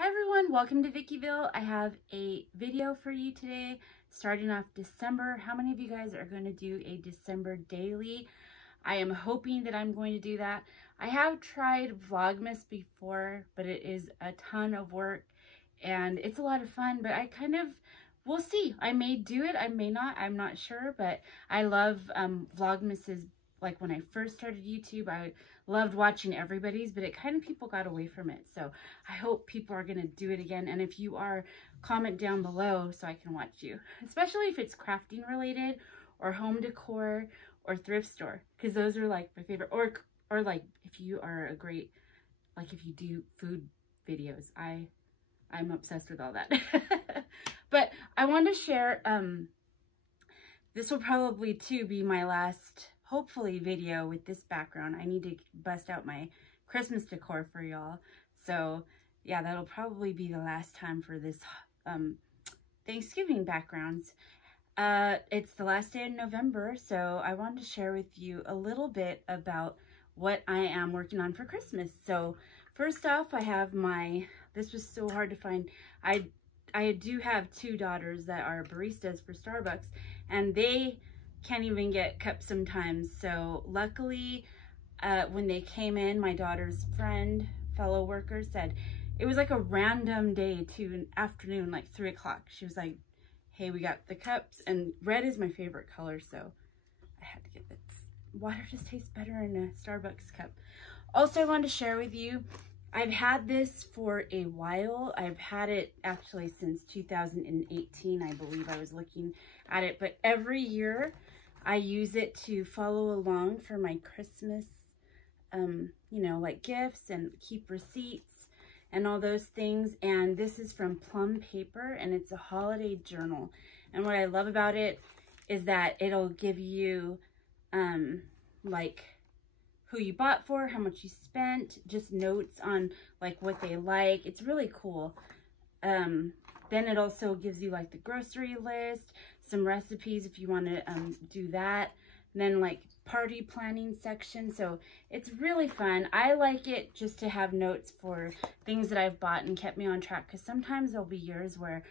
Hi everyone, welcome to Vickyville. I have a video for you today, starting off December. How many of you guys are going to do a December daily? I am hoping that I'm going to do that. I have tried Vlogmas before, but it is a ton of work and it's a lot of fun, but we'll see. I may do it, I may not, I'm not sure, but I love Vlogmas's. Like when I first started YouTube, I loved watching everybody's, but people got away from it. So I hope people are going to do it again. And if you are, comment down below so I can watch you, especially if it's crafting related or home decor or thrift store, because those are like my favorite. Or like if you are a great, like if you do food videos, I'm obsessed with all that. But I want to share, this will probably too be my last hopefully video with this background. I need to bust out my Christmas decor for y'all. So yeah, that'll probably be the last time for this Thanksgiving backgrounds. It's the last day of November, so I wanted to share with you a little bit about what I am working on for Christmas. So first off, I have this was so hard to find. I do have two daughters that are baristas for Starbucks, and they can't even get cups sometimes. So luckily, when they came in, my daughter's fellow worker said, it was like a random day too, an afternoon, like 3 o'clock. She was like, hey, we got the cups, and red is my favorite color, so I had to get this. Water just tastes better in a Starbucks cup. Also, I wanted to share with you, I've had this for a while. I've had it actually since 2018, I believe. I was looking at it, but every year I use it to follow along for my Christmas, you know, like gifts and keep receipts and all those things. And this is from Plum Paper, and it's a holiday journal. And what I love about it is that it'll give you, like, who you bought for, how much you spent, just notes on like what they like. It's really cool. Then it also gives you like the grocery list, some recipes if you want to do that, and then like party planning section. So it's really fun. I like it just to have notes for things that I've bought and kept me on track, because sometimes there'll be years where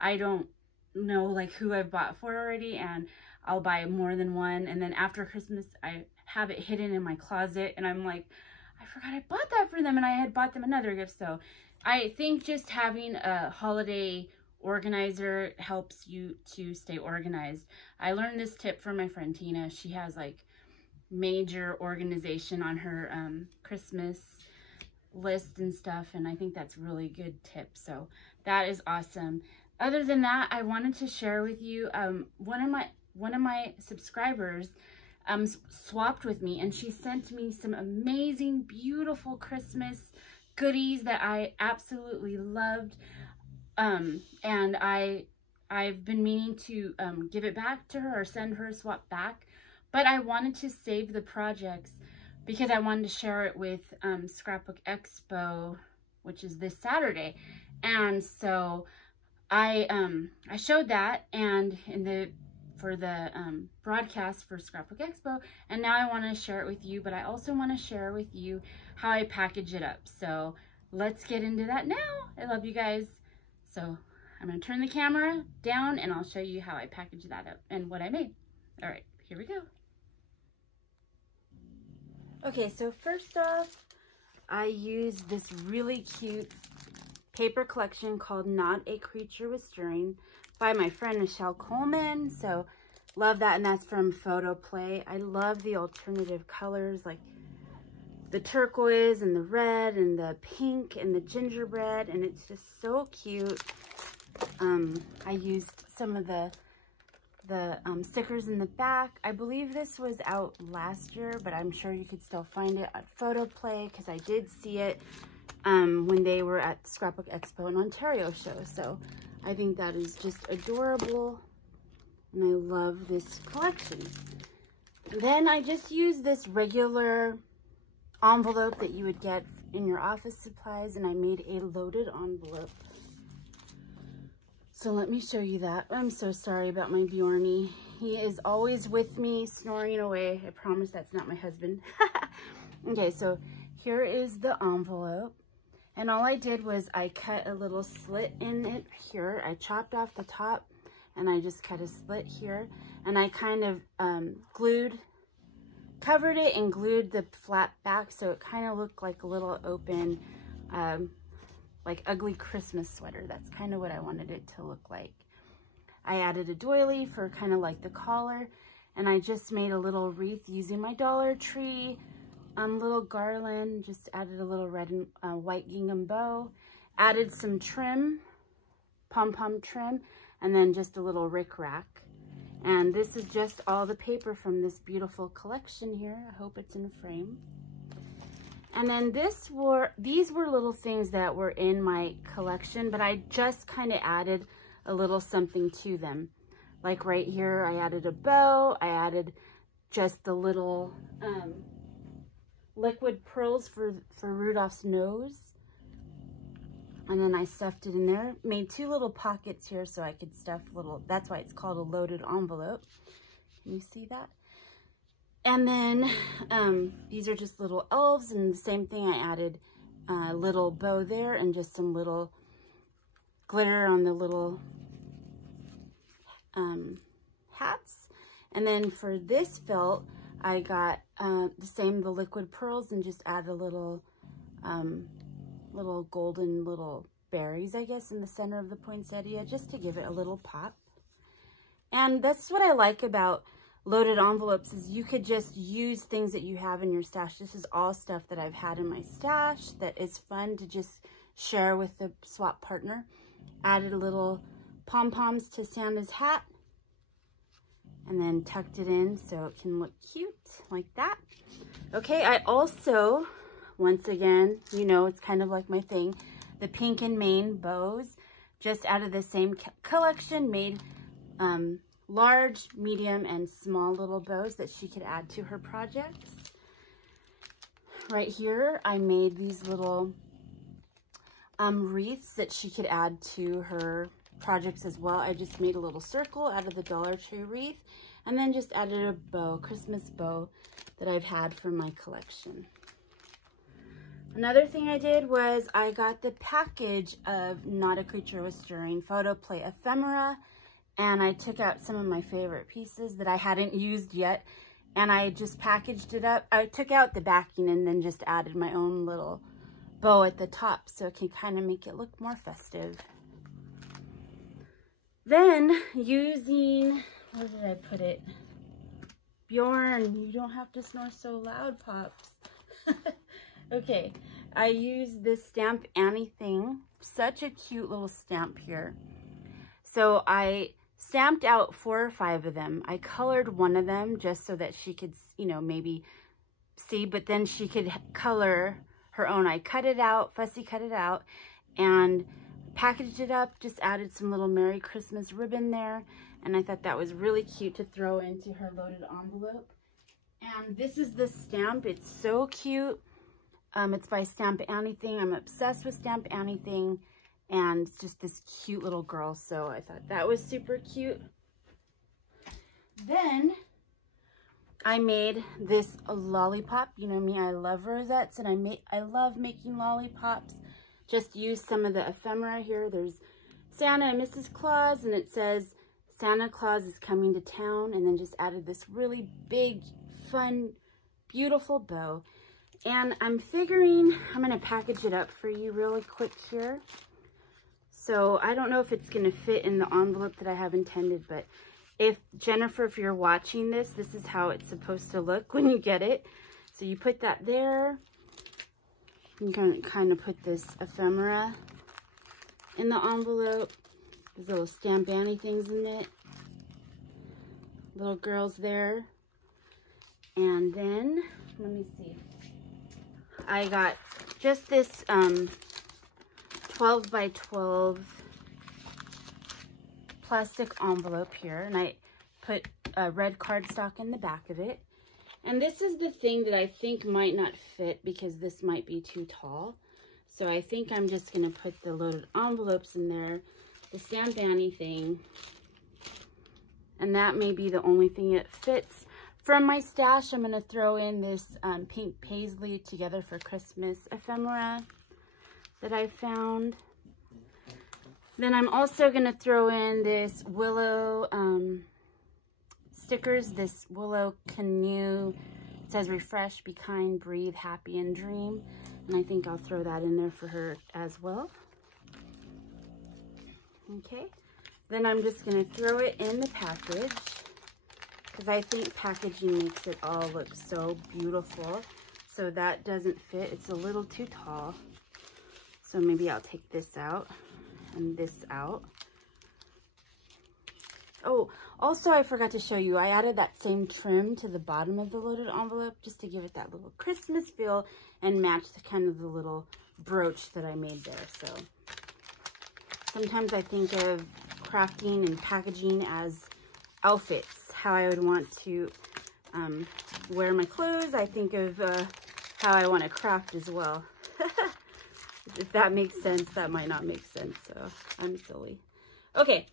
I don't know like who I've bought for already, and I'll buy more than one, and then after Christmas I have it hidden in my closet and I'm like, I forgot I bought that for them, and I had bought them another gift. So I think just having a holiday organizer helps you to stay organized. I learned this tip from my friend Tina. She has like major organization on her Christmas list and stuff, and I think that's a really good tip. So that is awesome. Other than that, I wanted to share with you one of my subscribers swapped with me, and she sent me some amazing, beautiful Christmas goodies that I absolutely loved. And I've been meaning to give it back to her or send her a swap back, but I wanted to save the projects because I wanted to share it with Scrapbook Expo, which is this Saturday. And so I showed that and for the broadcast for Scrapbook Expo, and now I want to share it with you, but I also want to share with you how I package it up. So let's get into that now. I love you guys. So I'm going to turn the camera down and I'll show you how I package that up and what I made. All right, here we go. Okay, so first off, I used this really cute paper collection called Not a Creature with Stirring by my friend Michelle Coleman. So love that, and that's from Photoplay. I love the alternative colors, like the turquoise and the red and the pink and the gingerbread, and it's just so cute. I used some of the stickers in the back. I believe this was out last year, but I'm sure you could still find it at Photoplay because I did see it when they were at Scrapbook Expo in Ontario show. So I think that is just adorable, and I love this collection. And then I just used this regular envelope that you would get in your office supplies, and I made a loaded envelope. So let me show you that. I'm so sorry about my Bjornie. He is always with me snoring away. I promise that's not my husband. Okay, so here is the envelope. And all I did was I cut a little slit in it here. I chopped off the top and I just cut a slit here. And I kind of covered it and glued the flat back so it kind of looked like a little open, like ugly Christmas sweater. That's kind of what I wanted it to look like. I added a doily for kind of like the collar, and I just made a little wreath using my Dollar Tree little garland. Just added a little red and white gingham bow, added some trim, pom-pom trim, and then just a little rickrack. And this is just all the paper from this beautiful collection here. I hope it's in a frame. And then these were little things that were in my collection, but I just kind of added a little something to them. Like right here, I added a bow. I added just the little liquid pearls for Rudolph's nose. And then I stuffed it in there. Made two little pockets here so I could stuff little, that's why it's called a loaded envelope. Can you see that? And then these are just little elves, and the same thing, I added a little bow there and just some little glitter on the little hats. And then for this felt, I got the liquid pearls and just added a little golden little berries, I guess, in the center of the poinsettia, just to give it a little pop. And that's what I like about loaded envelopes, is you could just use things that you have in your stash. This is all stuff that I've had in my stash that is fun to just share with the swap partner. Added a little pom-poms to Santa's hat, and then tucked it in so it can look cute like that. Okay, I also, once again, you know, it's kind of like my thing, the pink and Maine bows, just out of the same collection, made large, medium, and small little bows that she could add to her projects. Right here, I made these little wreaths that she could add to her projects as well. I just made a little circle out of the Dollar Tree wreath, and then just added a bow, Christmas bow, that I've had from my collection. Another thing I did was I got the package of Not a Creature Was Stirring Photoplay ephemera, and I took out some of my favorite pieces that I hadn't used yet, and I just packaged it up. I took out the backing and then just added my own little bow at the top so it can kind of make it look more festive. Then using, where did I put it? Bjorn, you don't have to snore so loud, Pops. Okay, I used this Stamp Annie thing. Such a cute little stamp here. So I stamped out 4 or 5 of them. I colored one of them just so that she could, you know, maybe see, but then she could color her own. I cut it out, fussy cut it out, and packaged it up, just added some little Merry Christmas ribbon there, and I thought that was really cute to throw into her loaded envelope. And this is the stamp. It's so cute. It's by Stamp Anything. I'm obsessed with Stamp Anything, and it's just this cute little girl, so I thought that was super cute. Then I made this lollipop. You know me, I love rosettes, and I love making lollipops. Just use some of the ephemera here. There's Santa and Mrs. Claus, and it says Santa Claus is coming to town, and then just added this really big, fun, beautiful bow. And I'm figuring I'm going to package it up for you really quick here. So I don't know if it's going to fit in the envelope that I have intended, but if Jennifer, if you're watching this, this is how it's supposed to look when you get it. So you put that there. You can kind of put this ephemera in the envelope. There's little Stamp Annie things in it. Little girls there. And then, let me see. I got just this 12 by 12 plastic envelope here, and I put red cardstock in the back of it. And this is the thing that I think might not fit because this might be too tall. So I think I'm just going to put the loaded envelopes in there, the Stamp Annie thing, and that may be the only thing that fits. From my stash, I'm going to throw in this pink paisley Together for Christmas ephemera. that I found. Then I'm also going to throw in this willow stickers, this willow canoe. It says refresh, be kind, breathe, happy, and dream. And I think I'll throw that in there for her as well. Okay. Then I'm just going to throw it in the package because I think packaging makes it all look so beautiful. So that doesn't fit. It's a little too tall. So maybe I'll take this out and this out. Oh, also I forgot to show you, I added that same trim to the bottom of the loaded envelope just to give it that little Christmas feel and match the kind of the little brooch that I made there. So sometimes I think of crafting and packaging as outfits, how I would want to wear my clothes. I think of how I want to craft as well. If that makes sense, that might not make sense, so I'm silly. Okay,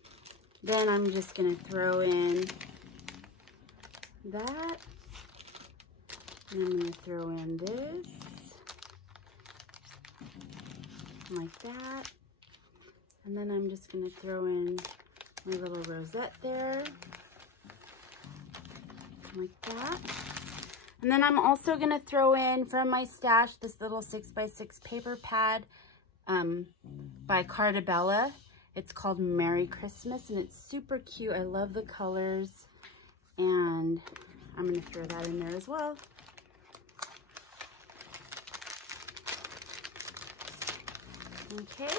then I'm just going to throw in that. And I'm going to throw in this, like that. And then I'm just going to throw in my little rosette there, like that. And then I'm also going to throw in from my stash this little 6x6 paper pad by Cardabella. It's called Merry Christmas and it's super cute. I love the colors and I'm going to throw that in there as well. Okay,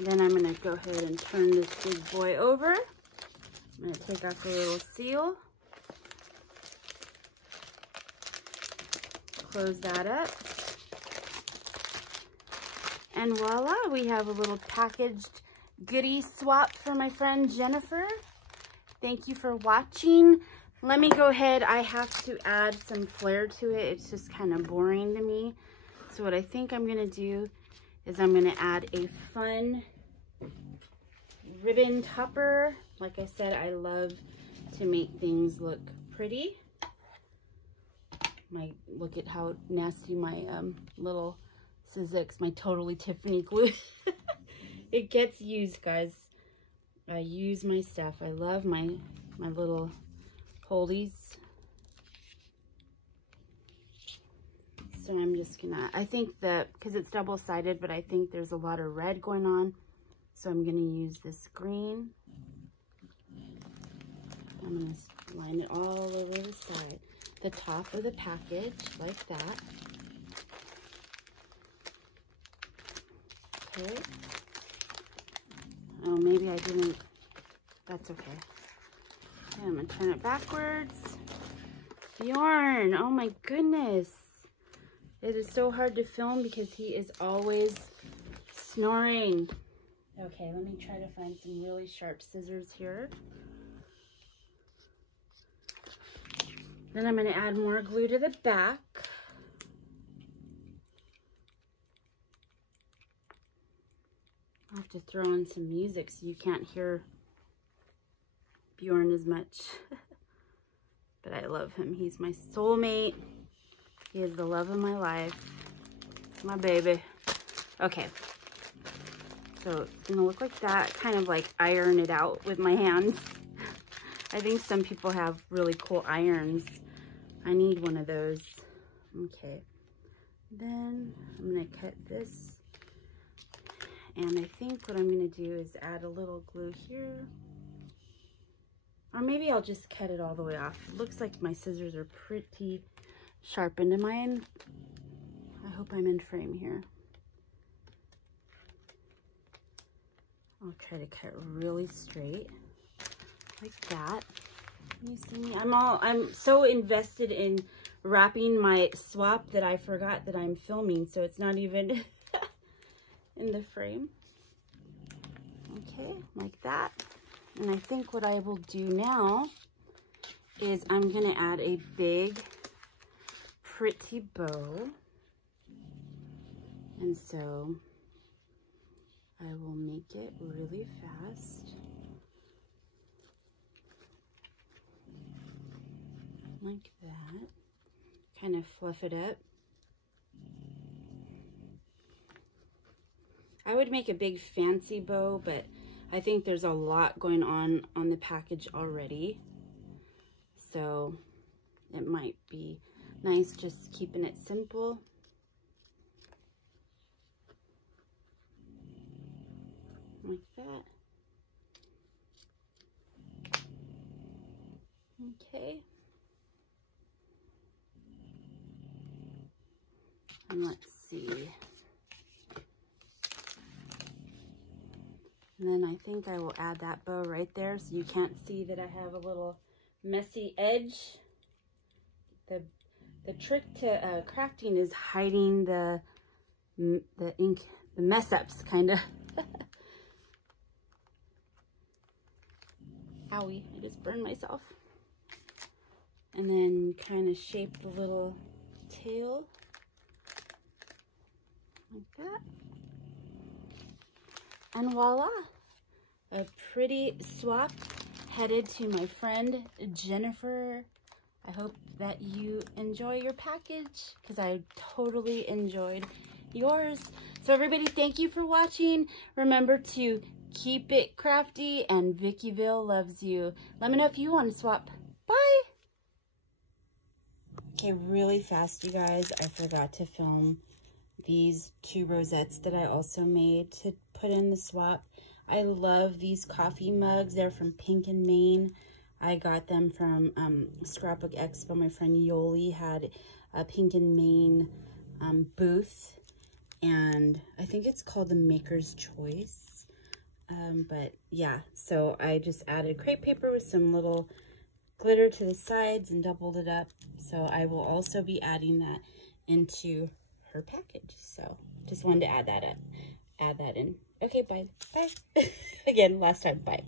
then I'm going to go ahead and turn this big boy over. I'm going to take off the little seal. Close that up. And voila, we have a little packaged goodie swap for my friend Jennifer. Thank you for watching. Let me go ahead. I have to add some flair to it. It's just kind of boring to me. So what I think I'm going to do is I'm going to add a fun ribbon topper. Like I said, I love to make things look pretty. Look at how nasty my little Sizzix, my Totally Tiffany glue. It gets used, guys. I use my stuff. I love my little holdies. So I'm just gonna, I think that, because it's double-sided, but I think there's a lot of red going on. So I'm gonna use this green. I'm gonna line it all over the side. The top of the package, like that. Okay. Oh, maybe I didn't. That's okay. Okay, I'm gonna turn it backwards. Bjorn, oh my goodness. It is so hard to film because he is always snoring. Okay, let me try to find some really sharp scissors here. Then I'm going to add more glue to the back. I'll have to throw in some music so you can't hear Bjorn as much. But I love him. He's my soulmate. He is the love of my life. My baby. Okay. So it's going to look like that. Kind of like iron it out with my hands. I think some people have really cool irons. I need one of those. Okay. Then I'm going to cut this. And I think what I'm going to do is add a little glue here. Or maybe I'll just cut it all the way off. It looks like my scissors are pretty sharpened. Am I in? I hope I'm in frame here. I'll try to cut really straight. Like that. Can you see me? I'm so invested in wrapping my swap that I forgot that I'm filming, so it's not even in the frame. Okay, like that. And I think what I will do now is I'm going to add a big, pretty bow. And so I will make it really fast. Like that. Kind of fluff it up. I would make a big fancy bow, but I think there's a lot going on the package already. So it might be nice just keeping it simple. Like that. Okay. And let's see. And then I think I will add that bow right there so you can't see that I have a little messy edge. The trick to crafting is hiding the ink, the mess ups, kind of. Owie, I just burned myself. And then kind of shape the little tail like that. And voila, a pretty swap headed to my friend Jennifer. I hope that you enjoy your package because I totally enjoyed yours. So everybody, thank you for watching. Remember to keep it crafty, and Vickyville loves you. Let me know if you want to swap. Bye. Okay, really fast, you guys. I forgot to film these 2 rosettes that I also made to put in the swap. I love these coffee mugs. They're from Pink and Maine. I got them from Scrapbook Expo. My friend Yoli had a Pink and Maine booth, and I think it's called the Maker's Choice. But yeah, so I just added crepe paper with some little glitter to the sides and doubled it up. So I will also be adding that into her package. So just wanted to add that in. Okay, bye. Again, last time, bye.